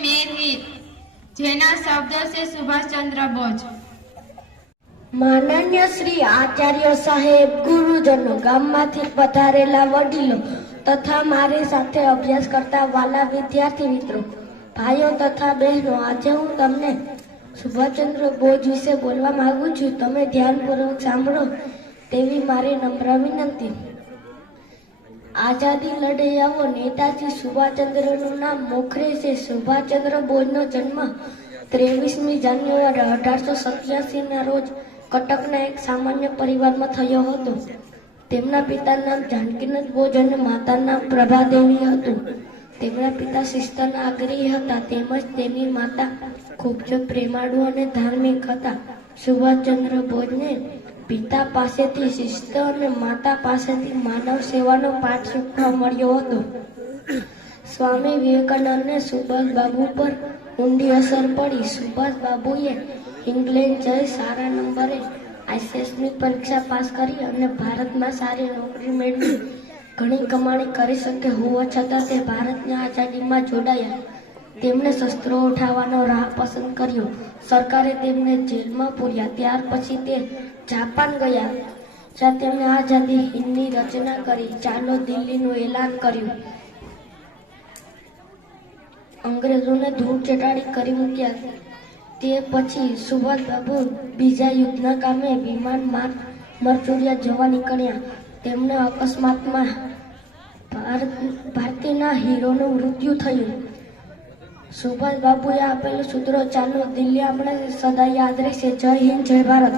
હિત, જેના શબ્દો છે સુભાષચંદ્ર બોઝ. માનન્ય શ્રી આચાર્ય સાહેબ, ગુરુજનો, ગામમાંથી પધારેલા વડીલો તથા મારી સાથે અભ્યાસ કરતા વાલા વિદ્યાર્થી મિત્રો, ભાઈઓ તથા બહેનો, આજે હું તમને સુભાષચંદ્ર બોઝ વિશે બોલવા માંગુ છું. તમે ધ્યાનપૂર્વક સાંભળો તેવી મારી નમ્ર વિનંતી. આઝાદી લડૈયાઓ નેતાજી સુભાષચંદ્રનું નામ મોખરે છે. સુભાષચંદ્ર બોઝનો જન્મ ત્રેવીસમી જાન્યુઆરી અઢારસો સત્યાસીના રોજ કટકના એક સામાન્ય પરિવારમાં થયો હતો. તેમના પિતાનું નામ જાનકીનાથ બોઝ અને માતાનું નામ પ્રભાદેવી હતું. તેમના પિતા શિસ્તના આગ્રહી હતા. તેમજ તેમની માતા ખૂબ જ પ્રેમાળુ અને ધાર્મિક હતા. સુભાષચંદ્ર બોઝને પિતા પાસેથી શિસ્ત અને માતા પાસેથી માનવ સેવાનો પાઠ શીખવા મળ્યો હતો. સ્વામી વિવેકાનંદને સુભાષબાબુ પર ઊંડી અસર પડી. સુભાષબાબુએ ઇંગ્લેન્ડ જઈ સારા નંબરે આઈસીએસની પરીક્ષા પાસ કરી અને ભારતમાં સારી નોકરી મેળવી. ઘણી કમાણી કરી શકે હોવા છતાં તે ભારતની આઝાદીમાં જોડાયા. તેમણે શસ્ત્રો ઉઠાવવાનો રાહ પસંદ કર્યો. સરકારે તેમને જેલમાં પૂર્યા. ત્યાર પછી તે જાપાન ગયા. જ્યાં તેમણે આઝાદી હિંદની રચના કરી, ચાલો દિલ્હીનું એલાન કર્યું. અંગ્રેજોને ધૂળ ચટાડી કરી મૂક્યા. તે પછી સુભાષબાબુ બીજા યુદ્ધના કામે વિમાન માર્ગ મરચુરિયા જવા નીકળ્યા. તેમને અકસ્માતમાં ભારત ભારતીયના હીરોનું મૃત્યુ થયું. સુભાષબાબુએ આપેલું સૂત્રો ચાલો દિલ્હી આપણે સદા યાદ રહેશે. જય હિન્દ, જય ભારત.